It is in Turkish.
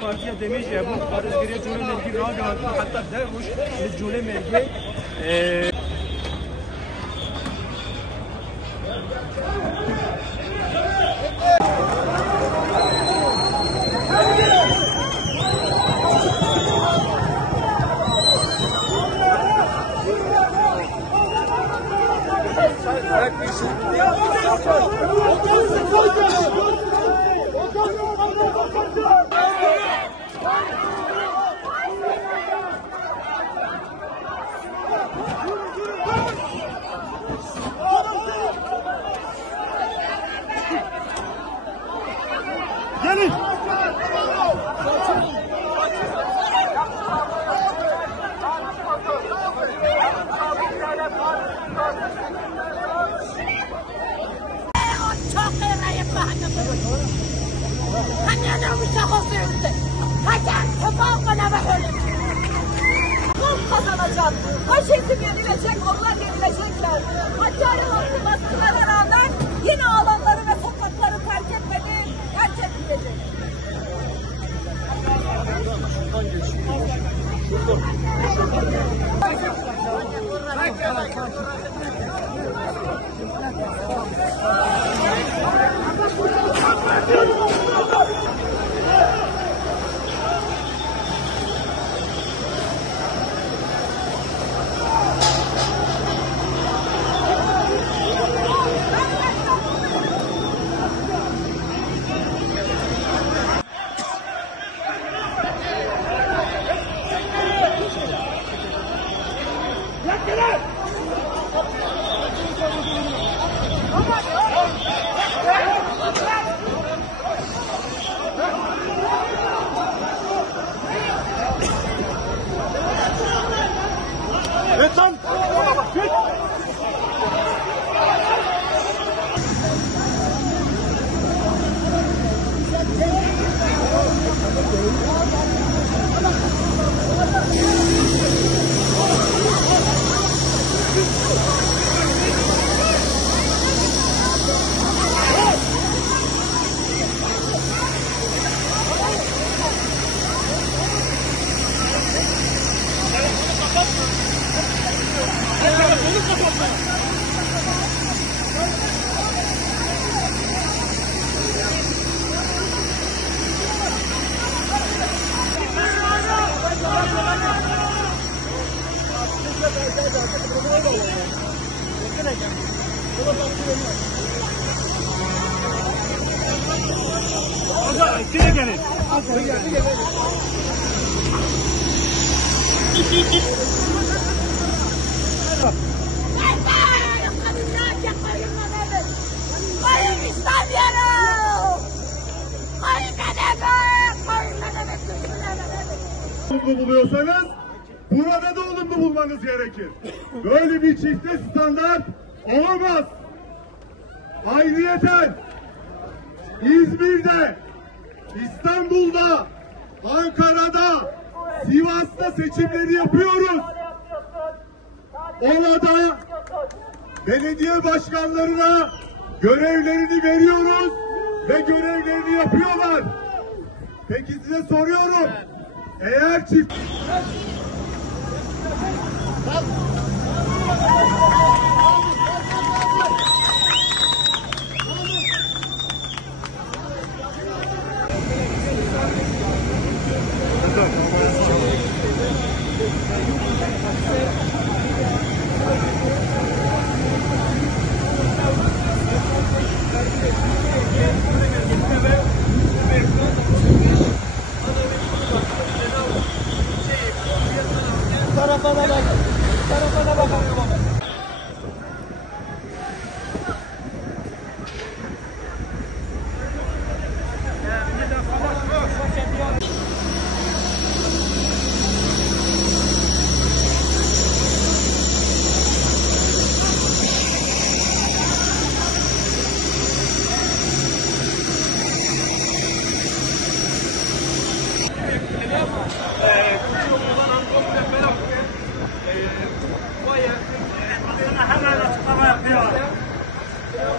Partiya demiş ya bu Parisgiriye Cole Mergi rahat hatta dermiş Cole Mergi gelin. Kazanacak. Faşizm yenilecek, onlar yenilecekler. Hakkari halkı baskılara rağmen yine alanları ve sokakları terk etmedi, terk etmedi. Gene gelin. Olumlu buluyorsanız burada da olumlu bulmanız gerekir. Böyle bir çifte standart olamaz. Ayrıyeten İzmir'de, İstanbul'da, Ankara'da, Sivas'ta seçimleri yapıyoruz. Orada belediye başkanlarına görevlerini veriyoruz ve görevlerini yapıyorlar. Peki size soruyorum. Eğer çift... Tarafına bak. Tarafına bakalım. Çok